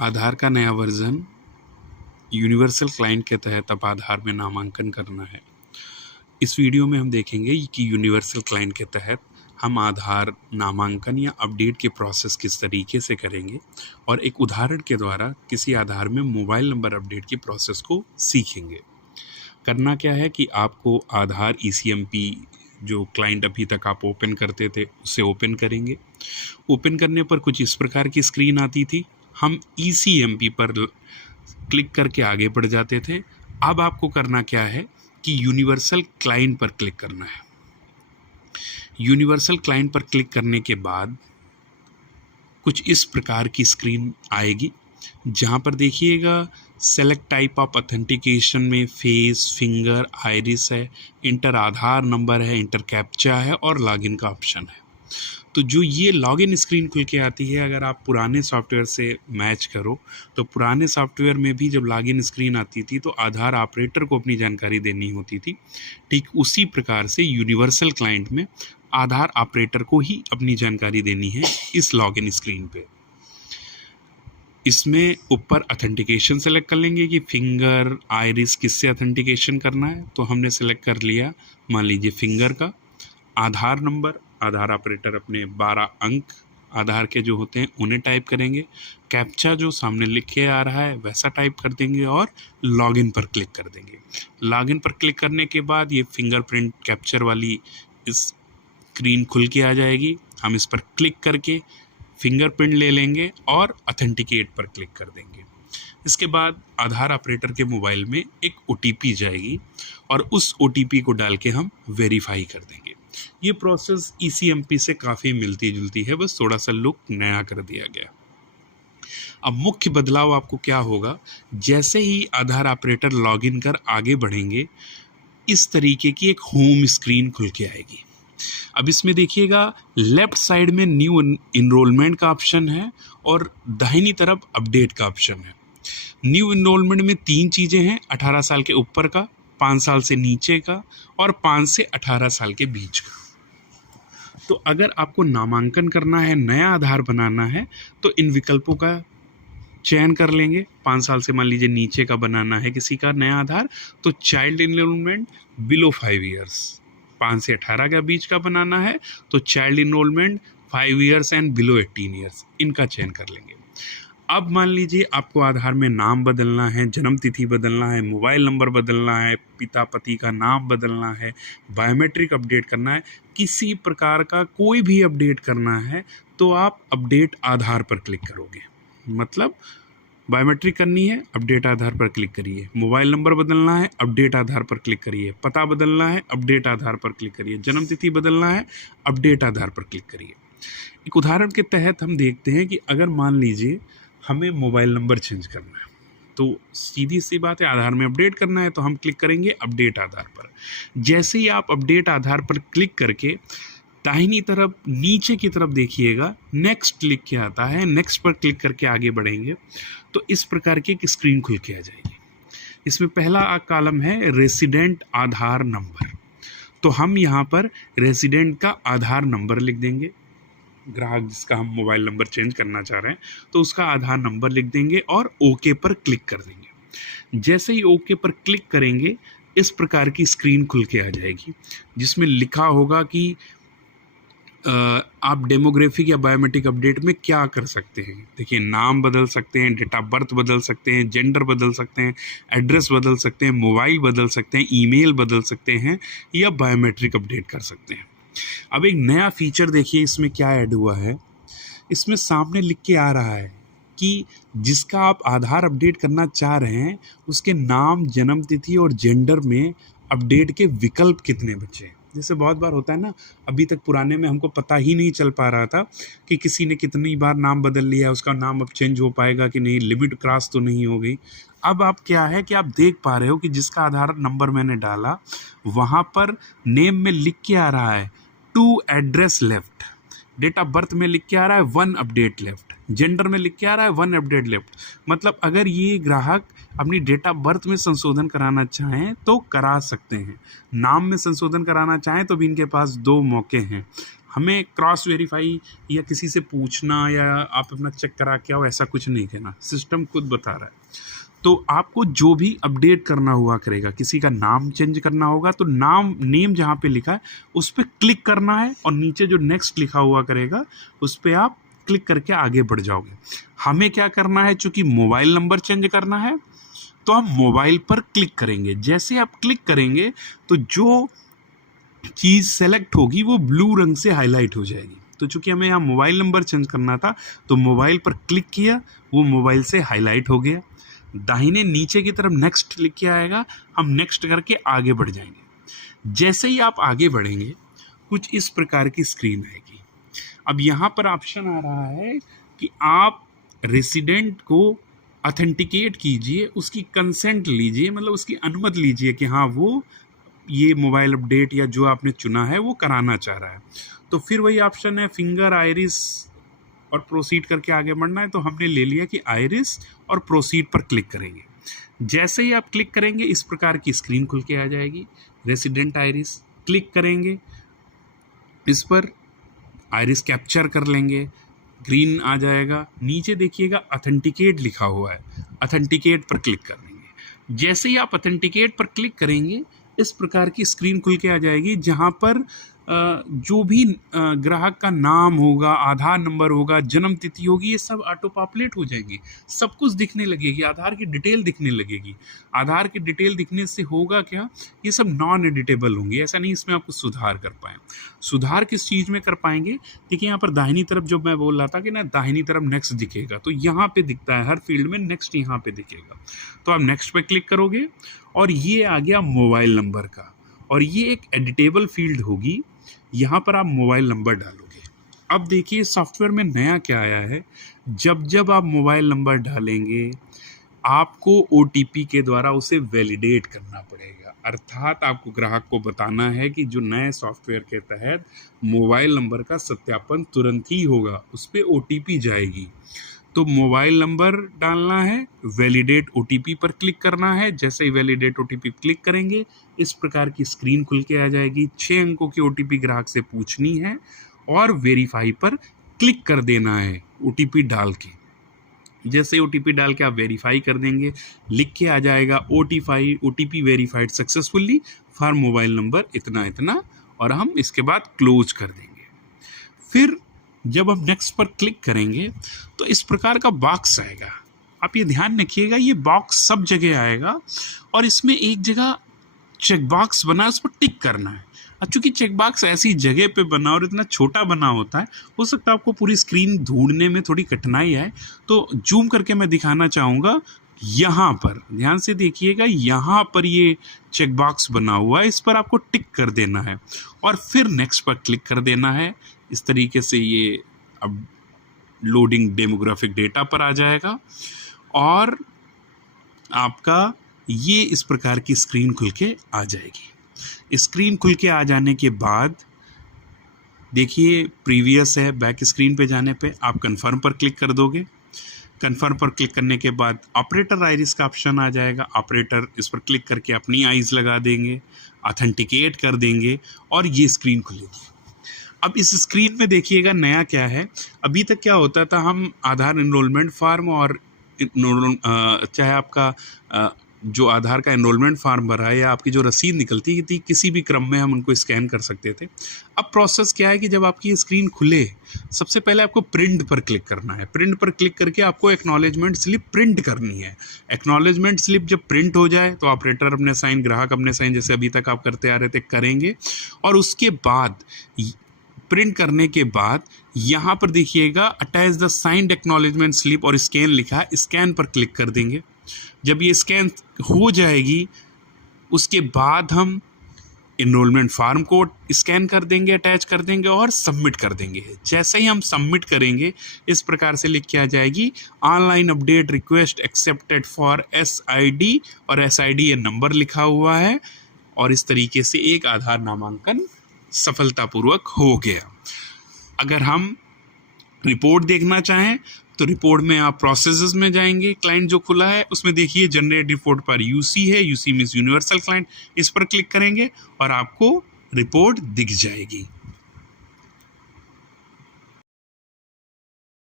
आधार का नया version universal client के तहत अब आधार में नामांकन करना है। इस वीडियो में हम देखेंगे कि यूनिवर्सल क्लाइंट के तहत हम आधार नामांकन या अपडेट के प्रोसेस किस तरीके से करेंगे और एक उदाहरण के द्वारा किसी आधार में मोबाइल नंबर अपडेट की प्रोसेस को सीखेंगे। करना क्या है कि आपको आधार ECMP जो क्लाइंट अभी तक आप ओपन करते थे उसे ओपन करेंगे। ओपन करने पर कुछ इस प्रकार की स्क्रीन आती थी। हम ECMP पर क्लिक करके आगे बढ़ जाते थे। अब आपको करना क्या है कि यूनिवर्सल क्लाइंट पर क्लिक करना है। यूनिवर्सल क्लाइंट पर क्लिक करने के बाद कुछ इस प्रकार की स्क्रीन आएगी, जहाँ पर देखिएगा सेलेक्ट टाइप ऑफ ऑथेंटिकेशन में फेस, फिंगर, आइरिस है, इंटर आधार नंबर है, इंटर कैप्चा है और लॉगिन का ऑप्शन है। तो जो ये लॉगिन स्क्रीन खुल के आती है, अगर आप पुराने सॉफ्टवेयर से मैच करो तो पुराने सॉफ्टवेयर में भी जब लॉगिन स्क्रीन आती थी तो आधार ऑपरेटर को अपनी जानकारी देनी होती थी। ठीक उसी प्रकार से यूनिवर्सल क्लाइंट में आधार ऑपरेटर को ही अपनी जानकारी देनी है इस लॉगिन स्क्रीन पे। इसमें ऊपर ऑथेंटिकेशन सेलेक्ट कर लेंगे कि फिंगर, आइरिस किससे ऑथेंटिकेशन करना है, तो हमने सेलेक्ट कर लिया मान लीजिए फिंगर का। आधार नंबर, आधार ऑपरेटर अपने 12 अंक आधार के जो होते हैं उन्हें टाइप करेंगे। कैप्चा जो सामने लिख के आ रहा है वैसा टाइप कर देंगे और लॉगिन पर क्लिक कर देंगे। लॉगिन पर क्लिक करने के बाद ये फिंगरप्रिंट कैप्चर वाली स्क्रीन खुल के आ जाएगी। हम इस पर क्लिक करके फिंगरप्रिंट ले लेंगे और ऑथेंटिकेट पर क्लिक कर देंगे। इसके बाद आधार ऑपरेटर के मोबाइल में एक OTP जाएगी और उस OTP को डाल के हम वेरीफाई कर देंगे। ये प्रोसेस ECMP से काफ़ी मिलती जुलती है, बस थोड़ा सा लुक नया कर दिया गया। अब मुख्य बदलाव आपको क्या होगा, जैसे ही आधार ऑपरेटर लॉगिन कर आगे बढ़ेंगे इस तरीके की एक होम स्क्रीन खुल के आएगी। अब इसमें देखिएगा लेफ्ट साइड में न्यू इनरोलमेंट का ऑप्शन है और दाहिनी तरफ अपडेट का ऑप्शन है। न्यू इनरोलमेंट में 3 चीज़ें हैं, 18 साल के ऊपर का, 5 साल से नीचे का और 5 से 18 साल के बीच का। तो अगर आपको नामांकन करना है, नया आधार बनाना है, तो इन विकल्पों का चयन कर लेंगे। 5 साल से मान लीजिए नीचे का बनाना है किसी का नया आधार, तो चाइल्ड इनरोलमेंट बिलो 5 ईयर्स। 5 से 18 के बीच का बनाना है तो child enrolment 5 years and below 18 years, इनका चयन कर लेंगे। अब मान लीजिए आपको आधार में नाम बदलना है, जन्म तिथि बदलना है, मोबाइल नंबर बदलना है, पिता पति का नाम बदलना है, बायोमेट्रिक अपडेट करना है, किसी प्रकार का कोई भी अपडेट करना है तो आप अपडेट आधार पर क्लिक करोगे। मतलब बायोमेट्रिक करनी है, अपडेट आधार पर क्लिक करिए। मोबाइल नंबर बदलना है, अपडेट आधार पर क्लिक करिए। पता बदलना है, अपडेट आधार पर क्लिक करिए। जन्म तिथि बदलना है, अपडेट आधार पर क्लिक करिए। एक उदाहरण के तहत हम देखते हैं कि अगर मान लीजिए हमें मोबाइल नंबर चेंज करना है तो सीधी सी बात है, आधार में अपडेट करना है तो हम क्लिक करेंगे अपडेट आधार पर। जैसे ही आप अपडेट आधार पर क्लिक करके दाहिनी तरफ नीचे की तरफ देखिएगा नेक्स्ट लिख के आता है, नेक्स्ट पर क्लिक करके आगे बढ़ेंगे तो इस प्रकार की एक स्क्रीन खुल के आ जाएगी। इसमें पहला कॉलम है रेसिडेंट आधार नंबर, तो हम यहाँ पर रेसिडेंट का आधार नंबर लिख देंगे। ग्राहक जिसका हम मोबाइल नंबर चेंज करना चाह रहे हैं तो उसका आधार नंबर लिख देंगे और ओके पर क्लिक कर देंगे। जैसे ही ओके पर क्लिक करेंगे इस प्रकार की स्क्रीन खुल के आ जाएगी, जिसमें लिखा होगा कि आप डेमोग्राफिक या बायोमेट्रिक अपडेट में क्या कर सकते हैं। देखिए, नाम बदल सकते हैं, डेट ऑफ बर्थ बदल सकते हैं, जेंडर बदल सकते हैं, एड्रेस बदल सकते हैं, मोबाइल बदल सकते हैं, ईमेल बदल सकते हैं या बायोमेट्रिक अपडेट कर सकते हैं। अब एक नया फीचर देखिए इसमें क्या ऐड हुआ है। इसमें सामने लिख के आ रहा है कि जिसका आप आधार अपडेट करना चाह रहे हैं उसके नाम, जन्म तिथि और जेंडर में अपडेट के विकल्प कितने बचे। जैसे बहुत बार होता है ना, अभी तक पुराने में हमको पता ही नहीं चल पा रहा था कि किसी ने कितनी बार नाम बदल लिया, उसका नाम अब चेंज हो पाएगा कि नहीं, लिमिट क्रॉस तो नहीं हो गई। अब आप क्या है कि आप देख पा रहे हो कि जिसका आधार नंबर मैंने डाला वहाँ पर नेम में लिख के आ रहा है 2 address left, date of birth में लिख के आ रहा है 1 अपडेट लेफ्ट, जेंडर में लिख के आ रहा है 1 अपडेट लेफ्ट। मतलब अगर ये ग्राहक अपनी डेट ऑफ बर्थ में संशोधन कराना चाहें तो करा सकते हैं, नाम में संशोधन कराना चाहें तो भी इनके पास 2 मौके हैं। हमें क्रॉस वेरीफाई या किसी से पूछना या आप अपना चेक करा के आओ, ऐसा कुछ नहीं कहना, सिस्टम खुद बता रहा है। तो आपको जो भी अपडेट करना हुआ करेगा, किसी का नाम चेंज करना होगा तो नेम जहाँ पे लिखा है उस पर क्लिक करना है और नीचे जो नेक्स्ट लिखा हुआ करेगा उस पर आप क्लिक करके आगे बढ़ जाओगे। हमें क्या करना है, चूंकि मोबाइल नंबर चेंज करना है तो हम मोबाइल पर क्लिक करेंगे। जैसे आप क्लिक करेंगे तो जो चीज़ सेलेक्ट होगी वो ब्लू रंग से हाईलाइट हो जाएगी। तो चूंकि हमें यहाँ मोबाइल नंबर चेंज करना था तो मोबाइल पर क्लिक किया, वो मोबाइल से हाईलाइट हो गया। दाहिने नीचे की तरफ नेक्स्ट लिख के आएगा, हम नेक्स्ट करके आगे बढ़ जाएंगे। जैसे ही आप आगे बढ़ेंगे कुछ इस प्रकार की स्क्रीन आएगी। अब यहाँ पर ऑप्शन आ रहा है कि आप रेसिडेंट को ऑथेंटिकेट कीजिए, उसकी कंसेंट लीजिए, मतलब उसकी अनुमति लीजिए कि हाँ वो ये मोबाइल अपडेट या जो आपने चुना है वो कराना चाह रहा है। तो फिर वही ऑप्शन है फिंगर, आइरिस और प्रोसीड करके आगे बढ़ना है। तो हमने ले लिया कि आइरिस और प्रोसीड पर क्लिक करेंगे। जैसे ही आप क्लिक करेंगे इस प्रकार की स्क्रीन खुल के आ जाएगी। रेसिडेंट आइरिस क्लिक करेंगे, इस पर आइरिस कैप्चर कर लेंगे, ग्रीन आ जाएगा। नीचे देखिएगा ऑथेंटिकेट लिखा हुआ है, ऑथेंटिकेट पर क्लिक कर लेंगे। जैसे ही आप ऑथेंटिकेट पर क्लिक करेंगे इस प्रकार की स्क्रीन खुल के आ जाएगी, जहाँ पर जो भी ग्राहक का नाम होगा, आधार नंबर होगा, जन्म तिथि होगी, ये सब ऑटो पॉपुलेट हो जाएंगे, सब कुछ दिखने लगेगी, आधार की डिटेल दिखने लगेगी। आधार की डिटेल दिखने से होगा क्या, ये सब नॉन एडिटेबल होंगे, ऐसा नहीं इसमें आपको सुधार कर पाएँ। सुधार किस चीज़ में कर पाएंगे, देखिए यहाँ पर दाहिनी तरफ जो मैं बोल रहा था कि ना दाहिनी तरफ नेक्स्ट दिखेगा, तो यहाँ पे दिखता है हर फील्ड में नेक्स्ट, यहाँ पे दिखेगा। तो आप नेक्स्ट पे क्लिक करोगे और ये आ गया मोबाइल नंबर का, और ये एक एडिटेबल फील्ड होगी, यहाँ पर आप मोबाइल नंबर डालोगे। अब देखिए सॉफ्टवेयर में नया क्या आया है, जब आप मोबाइल नंबर डालेंगे आपको OTP के द्वारा उसे वैलिडेट करना पड़ेगा। अर्थात आपको ग्राहक को बताना है कि जो नए सॉफ्टवेयर के तहत मोबाइल नंबर का सत्यापन तुरंत ही होगा, उस पर OTP जाएगी। तो मोबाइल नंबर डालना है, वैलिडेट OTP पर क्लिक करना है। जैसे ही वैलिडेट OTP क्लिक करेंगे इस प्रकार की स्क्रीन खुल के आ जाएगी। 6 अंकों की OTP ग्राहक से पूछनी है और वेरीफाई पर क्लिक कर देना है OTP डाल के। जैसे OTP डाल के आप वेरीफाई कर देंगे, लिख के आ जाएगा OTP verified successfully for mobile number इतना इतना, और हम इसके बाद क्लोज कर देंगे। फिर जब हम नेक्स्ट पर क्लिक करेंगे तो इस प्रकार का बॉक्स आएगा। आप ये ध्यान रखिएगा, ये बॉक्स सब जगह आएगा और इसमें एक जगह चेक बॉक्स बना है, उस पर टिक करना है। अब चूंकि चेक बॉक्स ऐसी जगह पे बना और इतना छोटा बना होता है, हो सकता है आपको पूरी स्क्रीन ढूंढने में थोड़ी कठिनाई आए, तो जूम करके मैं दिखाना चाहूँगा। यहाँ पर ध्यान से देखिएगा, यहाँ पर ये चेक बॉक्स बना हुआ है, इस पर आपको टिक कर देना है और फिर नेक्स्ट पर क्लिक कर देना है। इस तरीके से ये अब लोडिंग डेमोग्राफिक डेटा पर आ जाएगा और आपका ये इस प्रकार की स्क्रीन खुल के आ जाएगी। स्क्रीन खुल के आ जाने के बाद देखिए प्रीवियस है, बैक स्क्रीन पे जाने पे आप कन्फर्म पर क्लिक कर दोगे। कन्फर्म पर क्लिक करने के बाद ऑपरेटर आइरिस का ऑप्शन आ जाएगा। ऑपरेटर इस पर क्लिक करके अपनी आइज़ लगा देंगे, ऑथेंटिकेट कर देंगे और ये स्क्रीन खुलेगी। अब इस स्क्रीन में देखिएगा नया क्या है। अभी तक क्या होता था, हम आधार एनरोलमेंट फॉर्म और चाहे आपका जो आधार का एनरोलमेंट फॉर्म भरा है या आपकी जो रसीद निकलती थी, किसी भी क्रम में हम उनको स्कैन कर सकते थे। अब प्रोसेस क्या है कि जब आपकी स्क्रीन खुले सबसे पहले आपको प्रिंट पर क्लिक करना है। प्रिंट पर क्लिक करके आपको एक्नॉलेजमेंट स्लिप प्रिंट करनी है। एक्नॉलेजमेंट स्लिप जब प्रिंट हो जाए तो ऑपरेटर अपने साइन, ग्राहक अपने साइन, जैसे अभी तक आप करते आ रहे थे, करेंगे। और उसके बाद प्रिंट करने के बाद यहाँ पर देखिएगा attach the signed acknowledgement slip और स्कैन लिखा है, स्कैन पर क्लिक कर देंगे। जब ये स्कैन हो जाएगी उसके बाद हम एनरोलमेंट फॉर्म को स्कैन कर देंगे, अटैच कर देंगे और सबमिट कर देंगे। जैसे ही हम सबमिट करेंगे इस प्रकार से लिख के आ जाएगी online update request accepted for SID, और SID ये नंबर लिखा हुआ है। और इस तरीके से एक आधार नामांकन सफलतापूर्वक हो गया। अगर हम रिपोर्ट देखना चाहें तो रिपोर्ट में आप प्रोसेसेस में जाएंगे। क्लाइंट जो खुला है उसमें देखिए जनरेट रिपोर्ट पर UC है, UC मींस यूनिवर्सल क्लाइंट, इस पर क्लिक करेंगे और आपको रिपोर्ट दिख जाएगी।